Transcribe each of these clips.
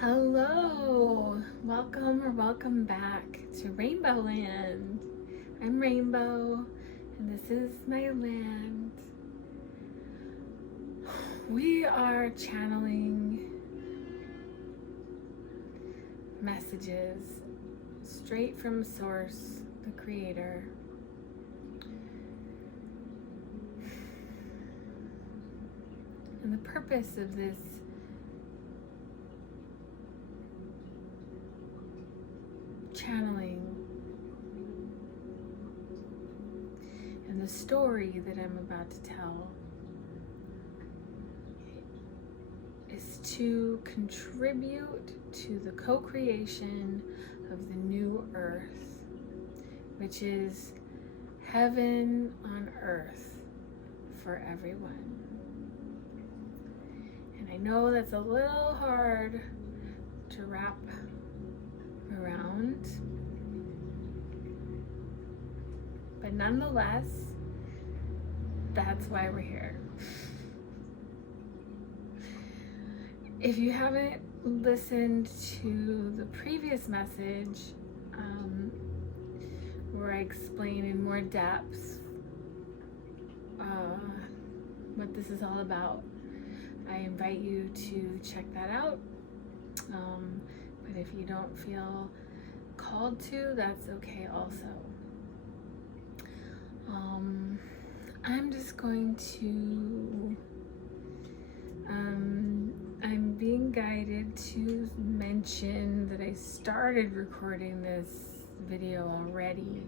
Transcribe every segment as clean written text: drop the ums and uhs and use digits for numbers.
Hello, welcome back to Rainbow Land. I'm Rainbow, and this is my land. We are channeling messages straight from Source, the Creator. And the purpose of this channeling and the story that I'm about to tell is to contribute to the co-creation of the new earth, which is heaven on earth for everyone. And I know that's a little hard to wrap around, but nonetheless, that's why we're here. If you haven't listened to the previous message, where I explain in more depth what this is all about, I invite you to check that out. But if you don't feel called to, that's okay also. I'm just going to, I'm being guided to mention that I started recording this video already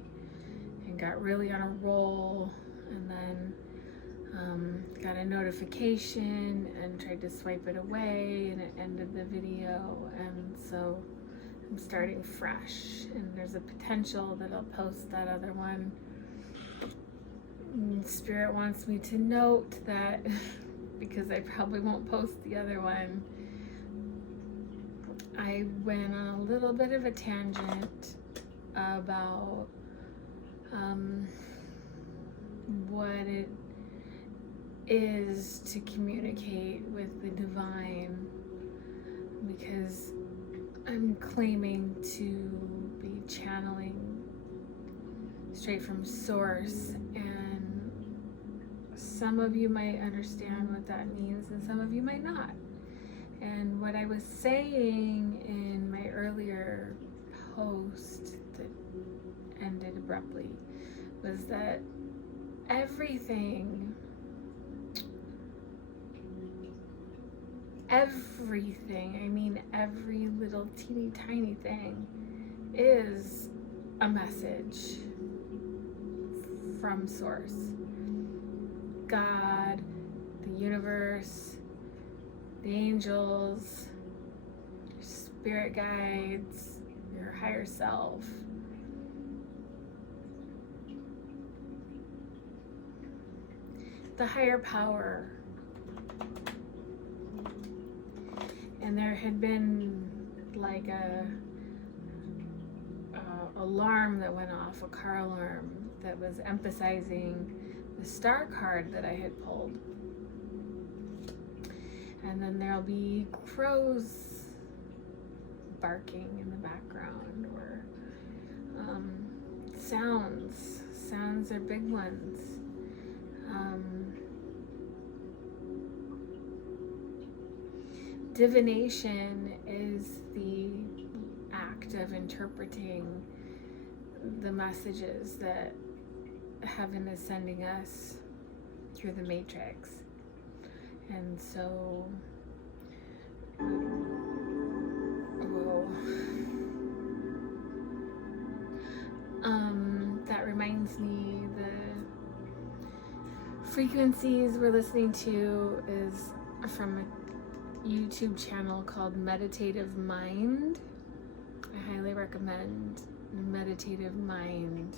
and got really on a roll, and then got a notification and tried to swipe it away, and it ended the video, and so I'm starting fresh, and there's a potential that I'll post that other one. Spirit wants me to note that because I probably won't post the other one, I went on a little bit of a tangent about what it is to communicate with the divine, because I'm claiming to be channeling straight from Source, and some of you might understand what that means and some of you might not. And what I was saying in my earlier post that ended abruptly was that everything, I mean every little teeny tiny thing, is a message from Source. God, the universe, the angels, your spirit guides, your higher self. The higher power. And there had been like a alarm that went off, a car alarm that was emphasizing the star card that I had pulled. And then there'll be crows barking in the background, or sounds are big ones. Divination is the act of interpreting the messages that heaven is sending us through the matrix. And so, that reminds me, the frequencies we're listening to is from a YouTube channel called Meditative Mind. I highly recommend Meditative Mind.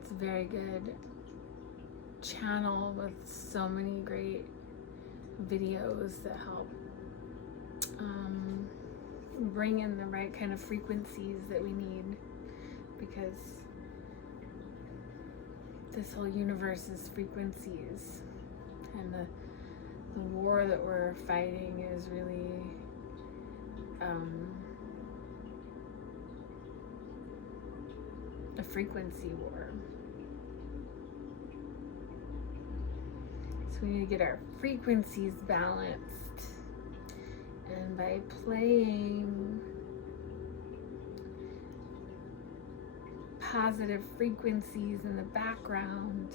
It's a very good channel with so many great videos that help bring in the right kind of frequencies that we need, because this whole universe is frequencies, and the war that we're fighting is really a frequency war. So we need to get our frequencies balanced. And by playing positive frequencies in the background,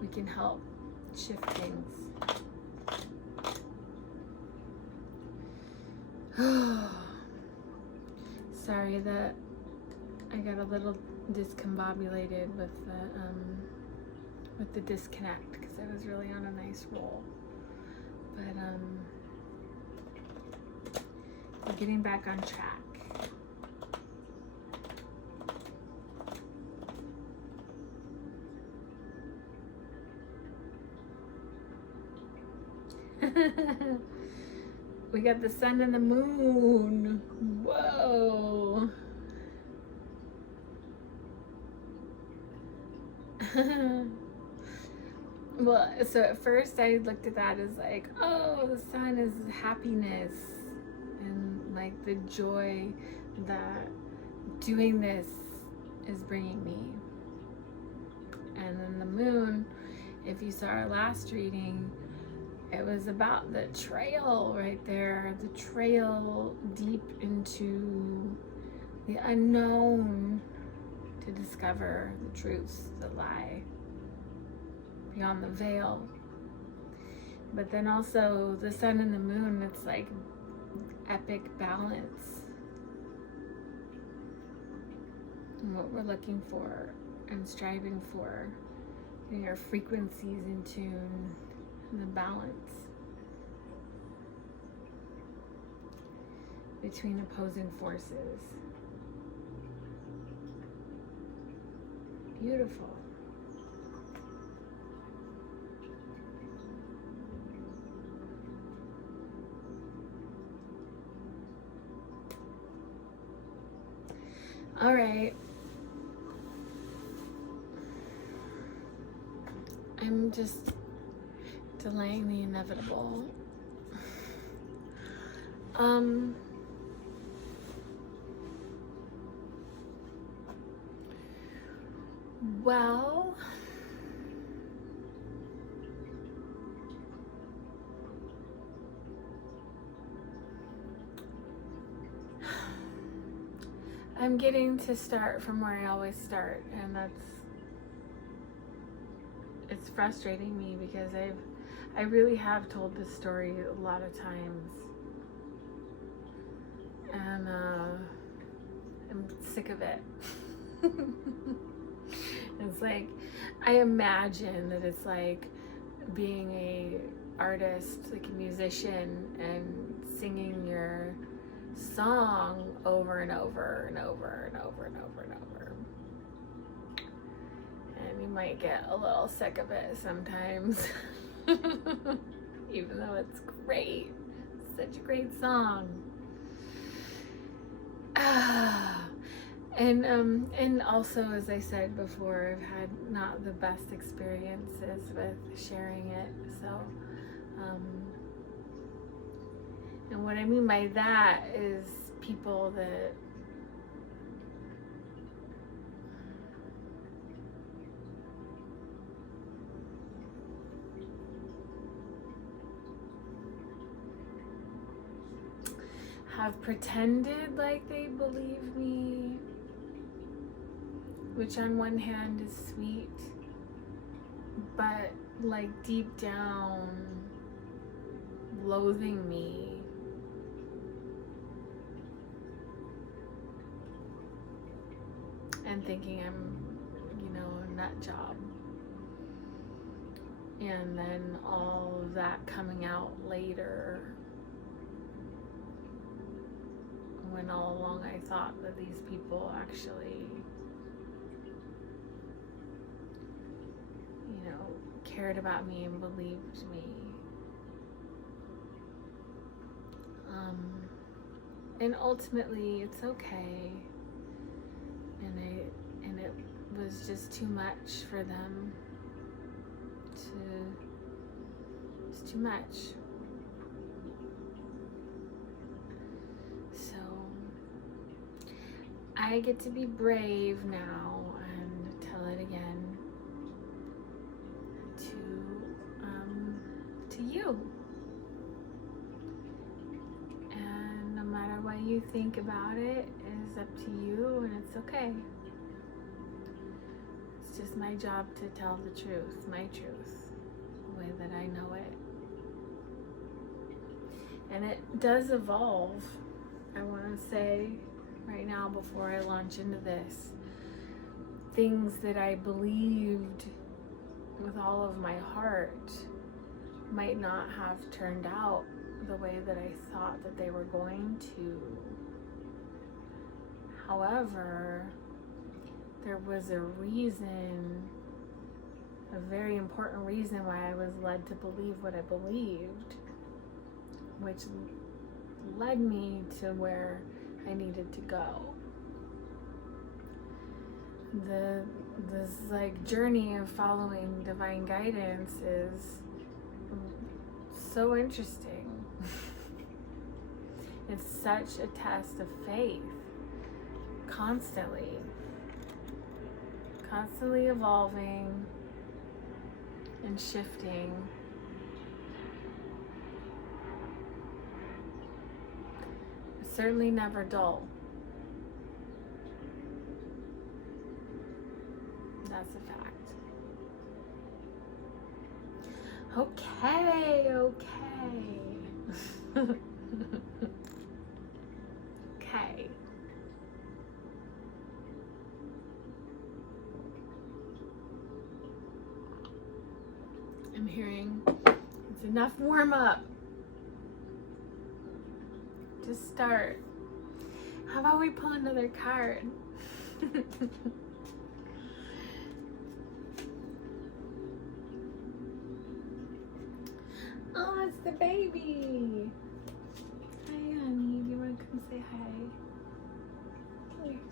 we can help shift things. Sorry that I got a little discombobulated with the disconnect, because I was really on a nice roll. But we're getting back on track. We got the sun and the moon. Whoa. Well, so at first I looked at that as like, oh, the sun is happiness and like the joy that doing this is bringing me. And then the moon, if you saw our last reading, it was about the trail right there, the trail deep into the unknown to discover the truths that lie beyond the veil. But then also the sun and the moon, it's like epic balance. And what we're looking for and striving for, getting our frequencies in tune, the balance between opposing forces. Beautiful. All right. I'm just delaying the inevitable. Well, I'm getting to start from where I always start, and it's frustrating me because I really have told this story a lot of times, and I'm sick of it. It's like, I imagine that it's like being a artist, like a musician, and singing your song over and over and over and over and over and over. And you might get a little sick of it sometimes. Even though it's great. It's such a great song. And also, as I said before, I've had not the best experiences with sharing it. So, and what I mean by that is people that have pretended like they believe me, which on one hand is sweet, but like deep down loathing me. And thinking I'm, a nut job. And then all of that coming out later, when all along I thought that these people actually, cared about me and believed me. And ultimately, it's okay. And it was just too much for them. It's too much. I get to be brave now and tell it again to you. And no matter what you think about it is up to you, and it's okay. It's just my job to tell the truth, my truth, the way that I know it. And it does evolve. I want to say right now, before I launch into this, things that I believed with all of my heart might not have turned out the way that I thought that they were going to. However, there was a reason, a very important reason why I was led to believe what I believed, which led me to where I needed to go. This like journey of following divine guidance is so interesting. It's such a test of faith, constantly evolving and shifting. It's certainly never dull. That's a fact. Okay. Okay. I'm hearing it's enough warm up. Just start. How about we pull another card? Oh, it's the baby. Hi, honey. Do you want to come say hi? Please.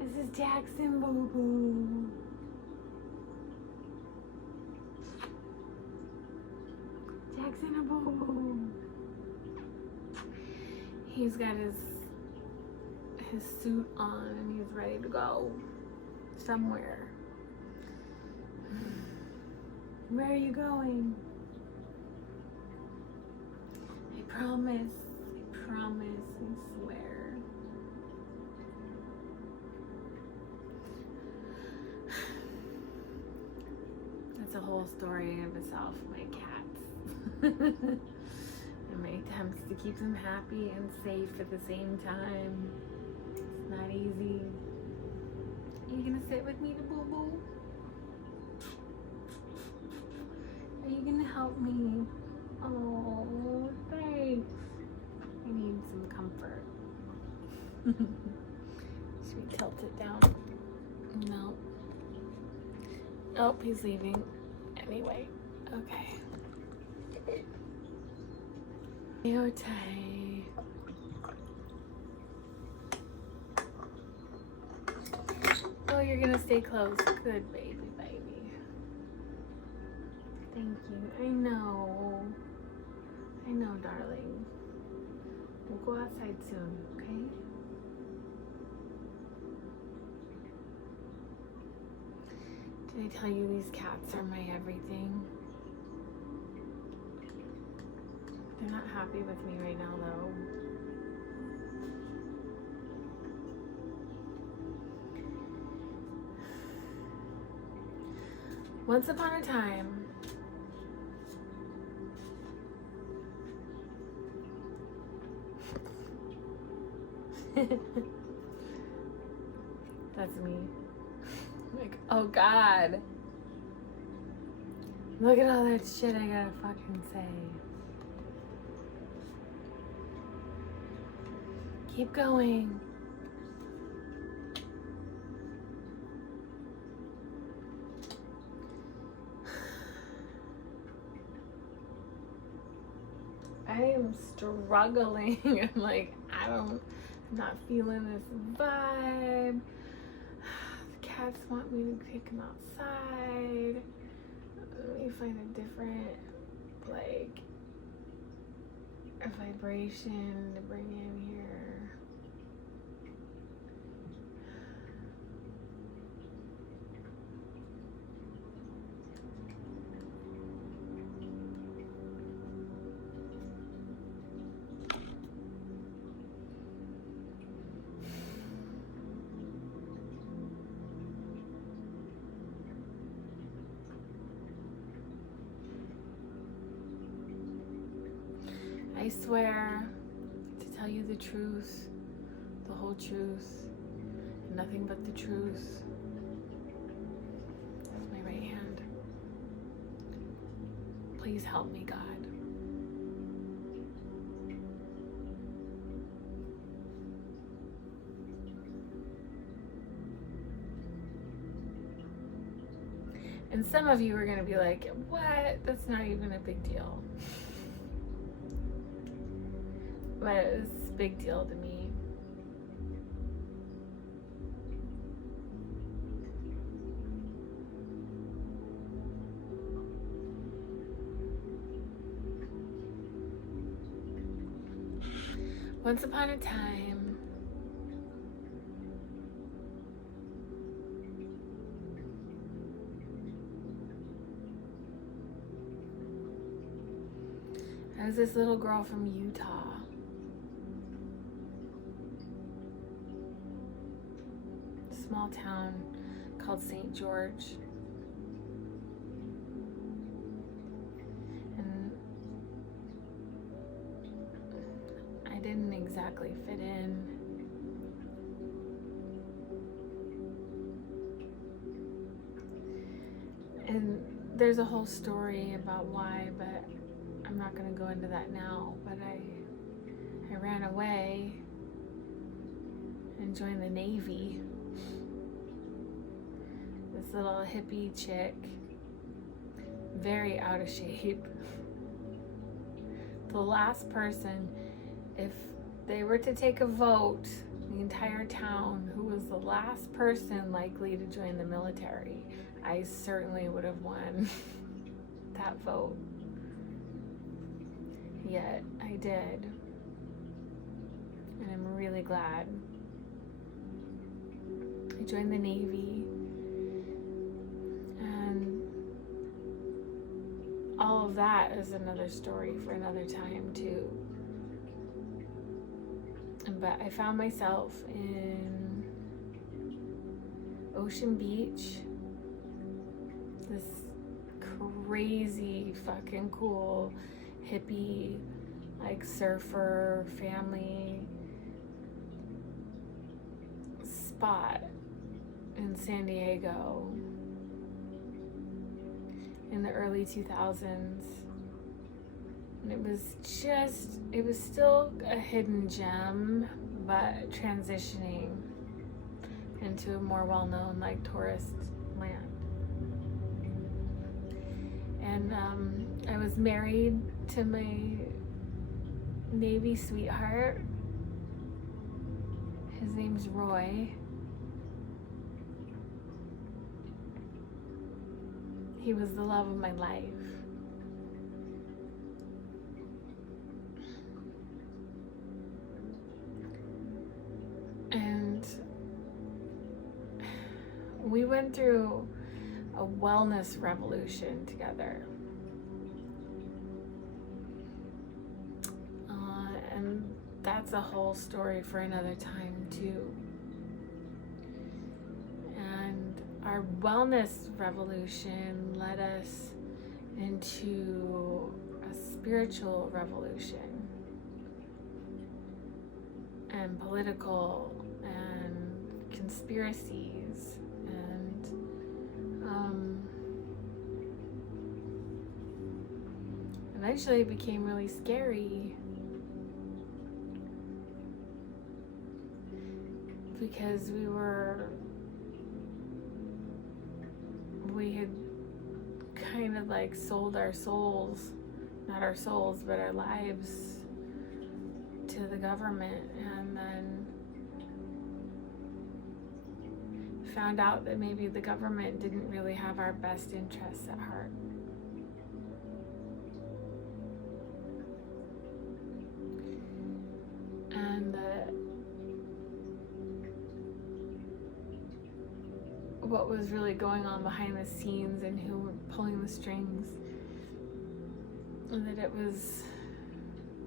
This is Jackson Boo Boo. Jackson Boo Boo. He's got his suit on and he's ready to go somewhere. Where are you going? I promise, I swear. That's a whole story of itself, my cats. And my attempts to keep them happy and safe at the same time. It's not easy. Are you gonna sit with me, the boo-boo? Are you gonna help me? Oh, thanks. I need some comfort. Should we tilt it down? No. Oh, he's leaving. Anyway, okay. Okay. Oh, you're gonna stay close. Good baby. Thank you. I know, darling. We'll go outside soon, okay? Did I tell you these cats are my everything? They're not happy with me right now, though. Once upon a time, that's me. Like, oh God. Look at all that shit I gotta fucking say. Keep going. I am struggling. I'm like, I'm not feeling this vibe. The cats want me to take them outside. Let me find a different, like, a vibration to bring in here. I swear to tell you the truth, the whole truth, and nothing but the truth. That's my right hand. Please help me, God. And some of you are going to be like, what? That's not even a big deal. But it was a big deal to me. Once upon a time, I was this little girl from Utah. Small town called St. George. And I didn't exactly fit in. And there's a whole story about why, but I'm not going to go into that now. But I ran away and joined the Navy. This little hippie chick, very out of shape. The last person, if they were to take a vote, the entire town, who was the last person likely to join the military, I certainly would have won that vote. Yet I did. And I'm really glad. I joined the Navy. And all of that is another story for another time too. But I found myself in Ocean Beach, this crazy fucking cool hippie, like surfer family spot in San Diego in the early 2000s. And it was still a hidden gem, but transitioning into a more well-known, like, tourist land. And I was married to my Navy sweetheart. His name's Roy. He was the love of my life. And we went through a wellness revolution together. And that's a whole story for another time too. And our wellness revolution led us into a spiritual revolution and political and conspiracies and eventually it became really scary because we had kind of like sold our souls, not our souls, but our lives to the government, and then found out that maybe the government didn't really have our best interests at heart. and what was really going on behind the scenes and who were pulling the strings, and that it was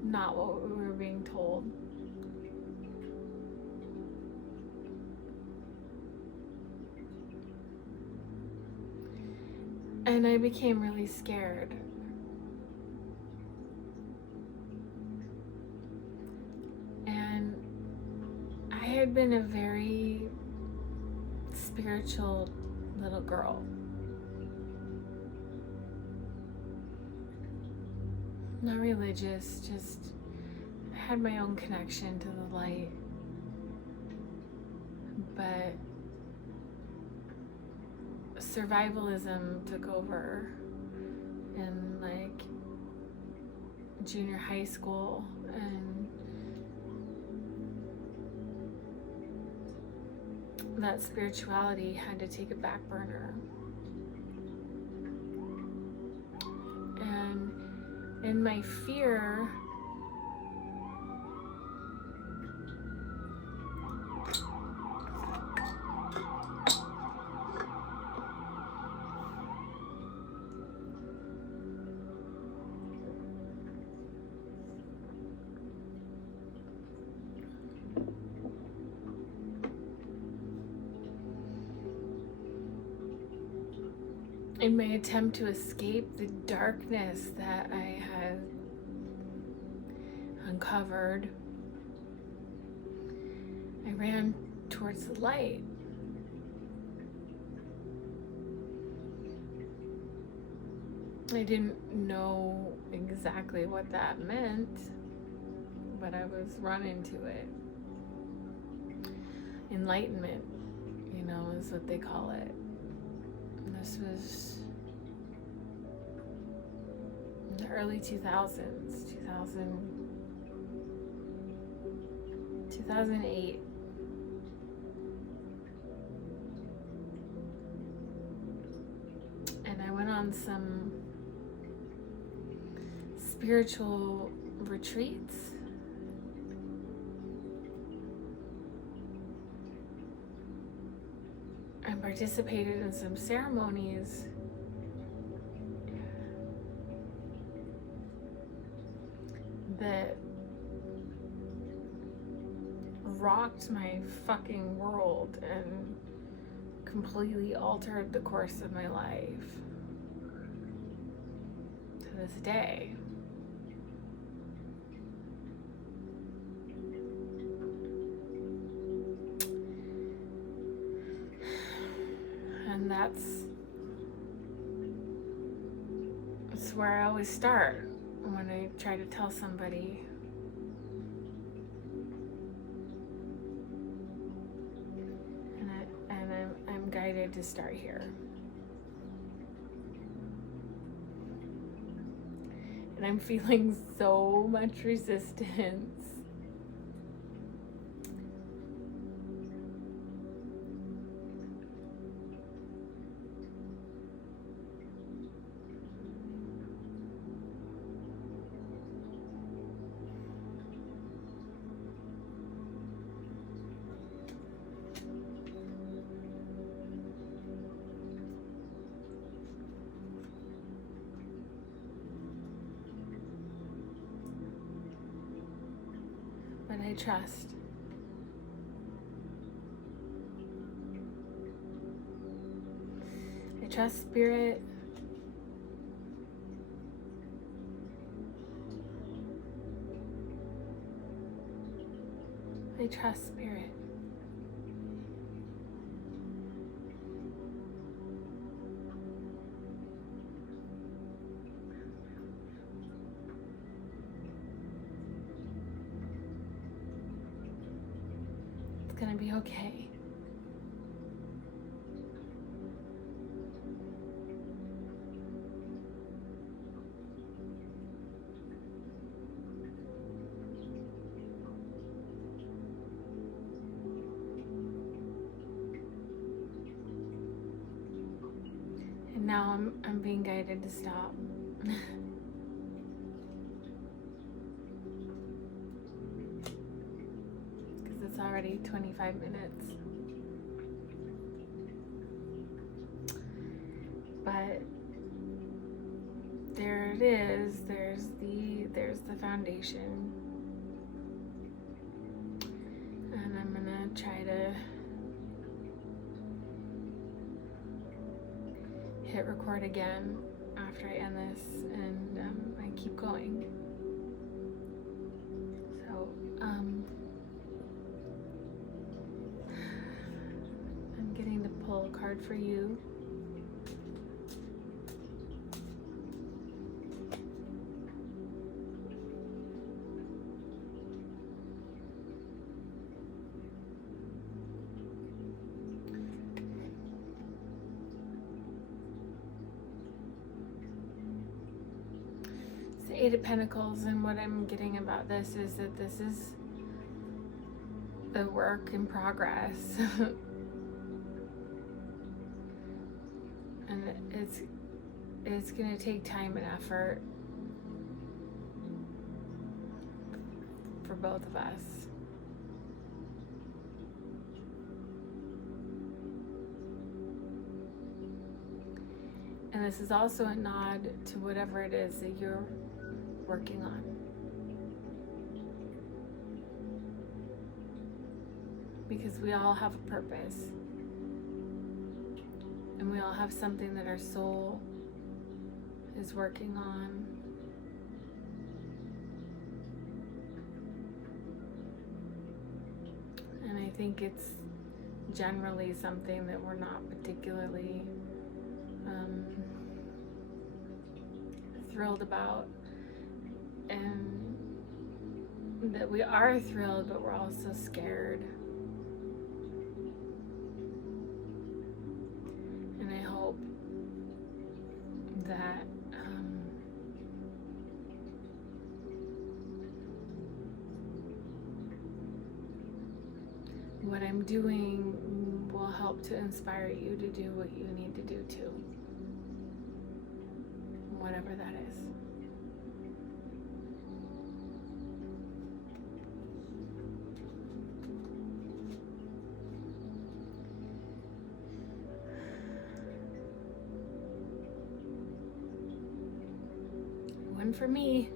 not what we were being told. And I became really scared. And I had been a very spiritual little girl. Not religious, just had my own connection to the light. But survivalism took over in like junior high school, and that spirituality had to take a back burner. And in my fear, in my attempt to escape the darkness that I had uncovered, I ran towards the light. I didn't know exactly what that meant, but I was running to it. Enlightenment, is what they call it. And this was in the early 2000s, 2008. And I went on some spiritual retreats. I participated in some ceremonies. That rocked my fucking world and completely altered the course of my life to this day. And that's where I always start when I try to tell somebody. And I'm guided to start here. And I'm feeling so much resistance. But I trust. I trust Spirit. I trust Spirit. It's gonna be okay. And now I'm being guided to stop. it's already 25 minutes. But there it is. There's the foundation. And I'm gonna try to hit record again after I end this, and I keep going. So I'm getting to pull a card for you. Eight of Pentacles, and what I'm getting about this is that this is a work in progress. And it's gonna take time and effort for both of us. And this is also a nod to whatever it is that you're working on. Because we all have a purpose. And we all have something that our soul is working on. And I think it's generally something that we're not particularly thrilled about. And that we are thrilled, but we're also scared. And I hope that what I'm doing will help to inspire you to do what you need to do too. Whatever that is. One for me.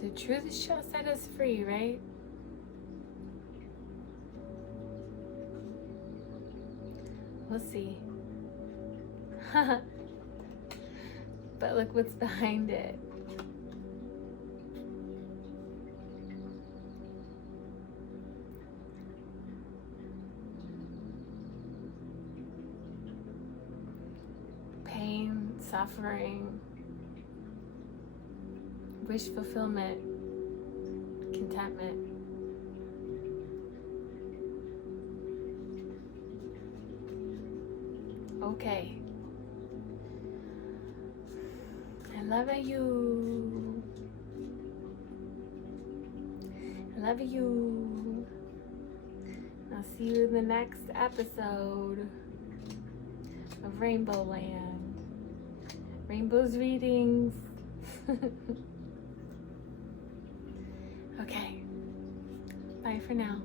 The truth shall set us free, right? We'll see. But look what's behind it. Pain, suffering, wish fulfillment, contentment. Okay. I love you. I love you. I'll see you in the next episode of Rainbow Land. Rainbow's readings. Okay. Bye for now.